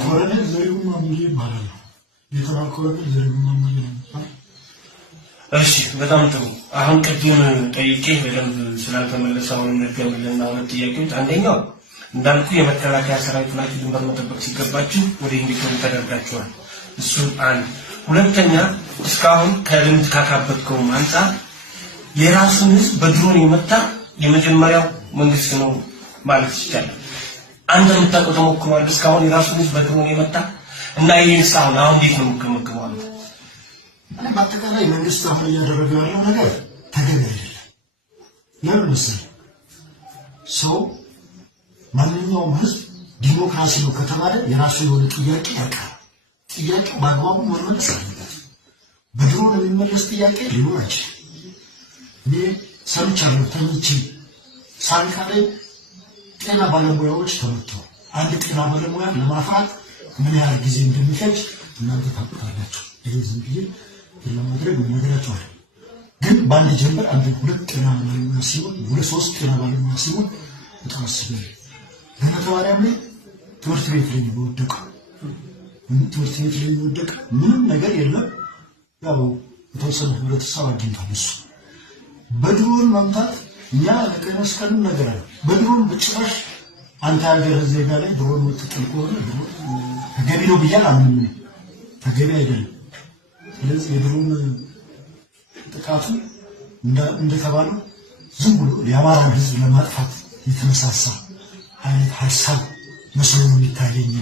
ኮሎኔል ዘሪሁን ማሙዬ ይባላል። ሌተናል ኮሎኔል ዘሪሁን ማሙዬ ነው። እሺ በጣም ጥሩ። አሁን ቅድም ጠይቄ በደንብ ስላልተመለሰ አሁን እንገምልና ሁለት ጥያቄዎች። አንደኛው እንዳልኩ የመከላከያ ሰራዊት ናችሁ ድንበር መጠበቅ ሲገባችሁ ወደ ኢንዲኬሽን ተደርጋችኋል። እሱ አንድ። ሁለተኛ እስካሁን ከልምድ ካካበትከው አንፃር የራሱን ህዝብ በድሮን የመታ የመጀመሪያው መንግስት ነው ማለት ይቻላል። አንተ የምታውቀው ተሞክሯል እስካሁን የራሱን ህዝብ በድሮን የመታ እና ይሄን ሳሁን አሁን እንዴት ነው የምትገመግመው? እኔ በአጠቃላይ መንግስት አሁን እያደረገ ያለው ነገር ተገቢ አይደለም። ለምን መሰለህ? ሰው ማንኛውም ህዝብ ዲሞክራሲ ነው ከተባለ የራሱ የሆነ ጥያቄ ያቀርባል። ጥያቄው በአግባቡ መመለስ አለበት። በድሮን የሚመለስ ጥያቄ ሊኖር አይችልም። እኔ ሰምቻለሁ። ተኝቼ ሳንካ ላይ ጤና ባለሙያዎች ተመተዋል። አንድ ጤና ባለሙያ ለማፍራት ምን ያህል ጊዜ እንደሚፈጅ እናንተ ታውቃላችሁ። ይሄ ዝም ብዬ ለማድረግ ነገራችኋል። ግን በአንድ ጀምበር አንድ ሁለት ጤና ባለሙያ ሲሆን ሁለት ሶስት ጤና ባለሙያ ሲሆን በጣም አስበኝ። በመተዋሪያም ላይ ትምህርት ቤት ላይ ወደቀው። ትምህርት ቤት ላይ ወደቀ። ምንም ነገር የለም። ያው የተወሰነ ህብረተሰብ አግኝቷል። እሱ በድሮን መምታት እኛ ለቀይ መስቀል ነገር አለ። በድሮን በጭራሽ አንተ ሀገር ዜጋ ላይ ድሮን መጥተል ከሆነ ተገቢ ነው ብዬ አላምንም። ተገቢ አይደለም። ስለዚህ የድሮን ጥቃቱ እንደተባለው ዝም ብሎ የአማራን ህዝብ ለማጥፋት የተነሳሳ አይነት ሀሳብ መስሎ ነው የሚታየኝ።